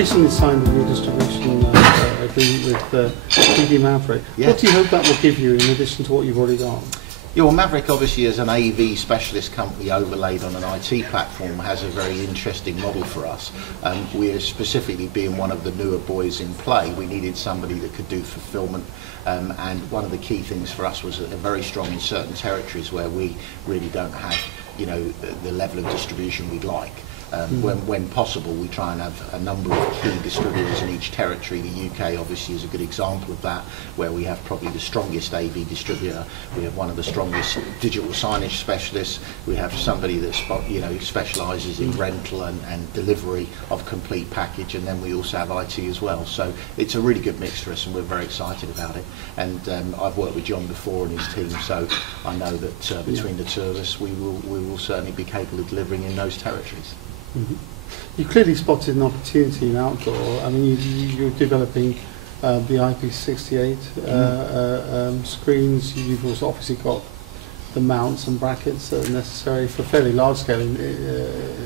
recently signed a new distribution agreement with PD Maverick. Yeah. What do you hope that will give you in addition to what you've already got? Yeah, well, Maverick obviously as an AV specialist company overlaid on an IT platform has a very interesting model for us. We're specifically being one of the newer boys in play. We needed somebody that could do fulfillment, and one of the key things for us was that they're very strong in certain territories where we really don't have, you know, the level of distribution we'd like. When possible, we try and have a number of key distributors in each territory. The UK obviously is a good example of that, where we have probably the strongest AV distributor. We have one of the strongest digital signage specialists. We have somebody that specialises in rental and delivery of complete package, and then we also have IT as well. So it's a really good mix for us, and we're very excited about it. And I've worked with John before and his team, so I know that between the two of us, we will certainly be capable of delivering in those territories. Mm-hmm. You clearly spotted an opportunity in outdoor. I mean, you're developing the IP68 screens. You've also obviously got the mounts and brackets that are necessary for fairly large-scale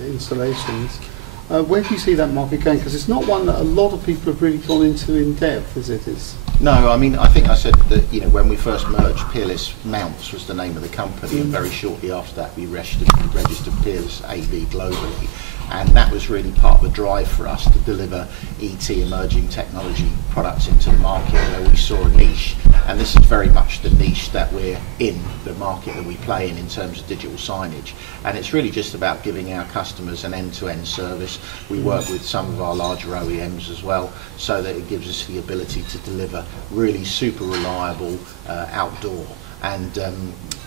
installations. Where do you see that market going? Because it's not one that a lot of people have really gone into in depth, is it? No, I mean, I think I said that, you know, when we first merged, Peerless Mounts was the name of the company, and very shortly after that we registered Peerless-AV globally. And that was really part of the drive for us to deliver ET emerging technology products into the market where we saw a niche. And this is very much the niche that we're in, the market that we play in terms of digital signage. And it's really just about giving our customers an end-to-end service. We work with some of our larger OEMs as well, so that it gives us the ability to deliver really super reliable outdoor. And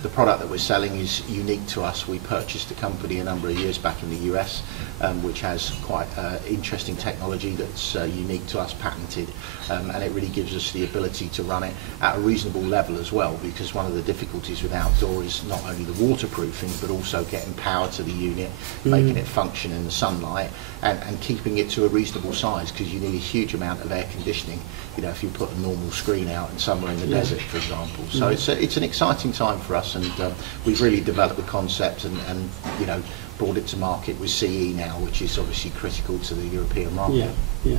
the product that we're selling is unique to us. We purchased a company a number of years back in the US, which has quite interesting technology that's unique to us, patented, and it really gives us the ability to run it at a reasonable level as well, because one of the difficulties with outdoor is not only the waterproofing, but also getting power to the unit, making it function in the sunlight, and keeping it to a reasonable size, because you need a huge amount of air conditioning, you know, if you put a normal screen out in somewhere in the desert, for example. So it's an exciting time for us, and we've really developed the concept and you know, brought it to market with CE now, which is obviously critical to the European market. Yeah.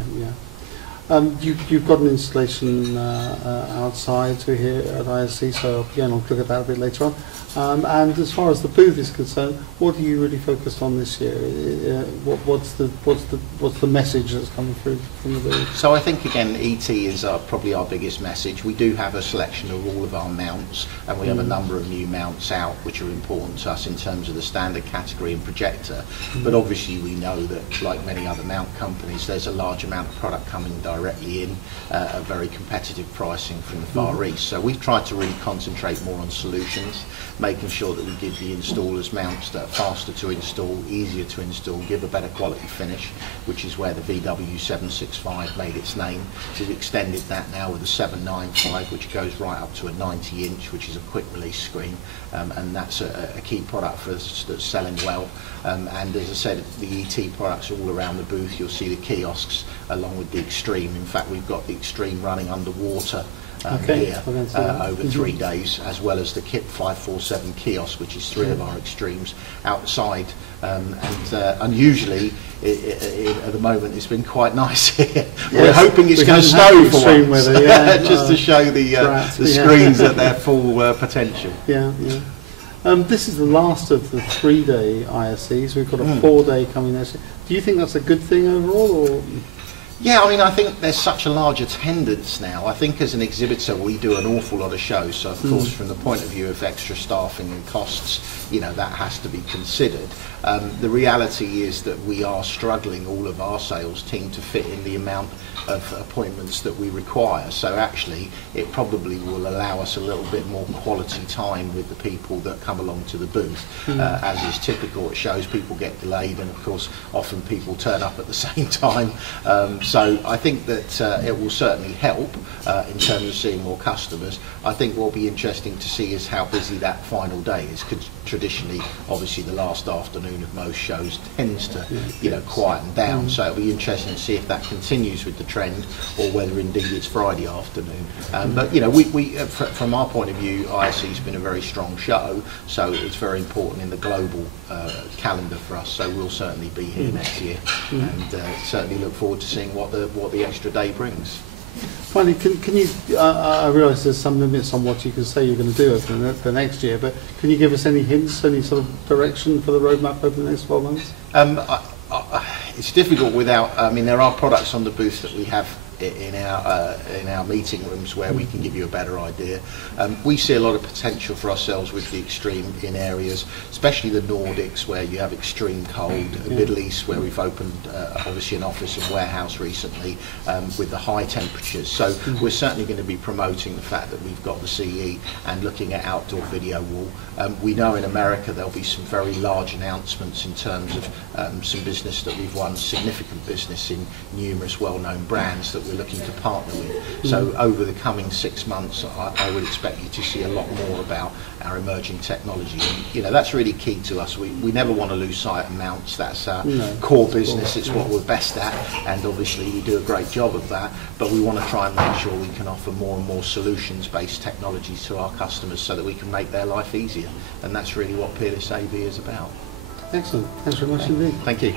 You've got an installation outside here at ISE, so again I'll look at that a bit later on. And as far as the booth is concerned, what are you really focused on this year? What's the message that's coming through from the booth? So I think again, ET is probably our biggest message. We do have a selection of all of our mounts, and we have a number of new mounts out which are important to us in terms of the standard category and projector. But obviously we know that, like many other mount companies, there's a large amount of product coming directly in at very competitive pricing from the Far East. So we've tried to really concentrate more on solutions, making sure that we give the installers mounts that are faster to install, easier to install, give a better quality finish, which is where the VW765 made its name. We've extended that now with a 795, which goes right up to a 90-inch, which is a quick release screen, and that's a key product for us that's selling well. And as I said, the ET products are all around the booth. You'll see the kiosks along with the Extreme. In fact, we've got the Extreme running underwater here over 3 days, as well as the KIP 547 kiosk, which is 3 of our Extremes outside. And unusually, at the moment, it's been quite nice here. We're hoping it's going to snow for once, weather, just to show the screens at their full potential. This is the last of the 3-day ISEs. We've got a 4-day coming next year. Do you think that's a good thing overall, or? Yeah, I mean, I think there's such a large attendance now. I think as an exhibitor we do an awful lot of shows, so of course from the point of view of extra staffing and costs, you know, that has to be considered. The reality is that we are struggling, all of our sales team, to fit in the amount of appointments that we require. So actually it probably will allow us a little bit more quality time with the people that come along to the booth. As is typical at shows, people get delayed, and of course often people turn up at the same time. So I think that it will certainly help in terms of seeing more customers. I think what will be interesting to see is how busy that final day is, because traditionally, obviously, the last afternoon of most shows tends to, you know, quieten down. So it'll be interesting to see if that continues with the trend, or whether indeed it's Friday afternoon. But you know, from our point of view, ISE's been a very strong show, so it's very important in the global calendar for us. So we'll certainly be here next year, and certainly look forward to seeing what the extra day brings. Finally, can you, I realise there's some limits on what you can say you're going to do over the next year, but can you give us any hints, any sort of direction for the roadmap over the next 12 months? It's difficult without, I mean, there are products on the booth that we have in our meeting rooms where we can give you a better idea. We see a lot of potential for ourselves with the extreme in areas, especially the Nordics where you have extreme cold, the Middle East where we've opened obviously an office and warehouse recently with the high temperatures. So we're certainly going to be promoting the fact that we've got the CE and looking at outdoor video wall. We know in America there'll be some very large announcements in terms of some business that we've won, significant business in numerous well-known brands that we're looking to partner with. So over the coming 6 months, I would expect you to see a lot more about our emerging technology. And, you know, that's really key to us. We never want to lose sight of mounts. That's our core business. It's what we're best at, and obviously we do a great job of that. But we want to try and make sure we can offer more and more solutions-based technologies to our customers so that we can make their life easier. And that's really what Peerless-AV is about. Excellent. Thanks very much indeed. Thank you.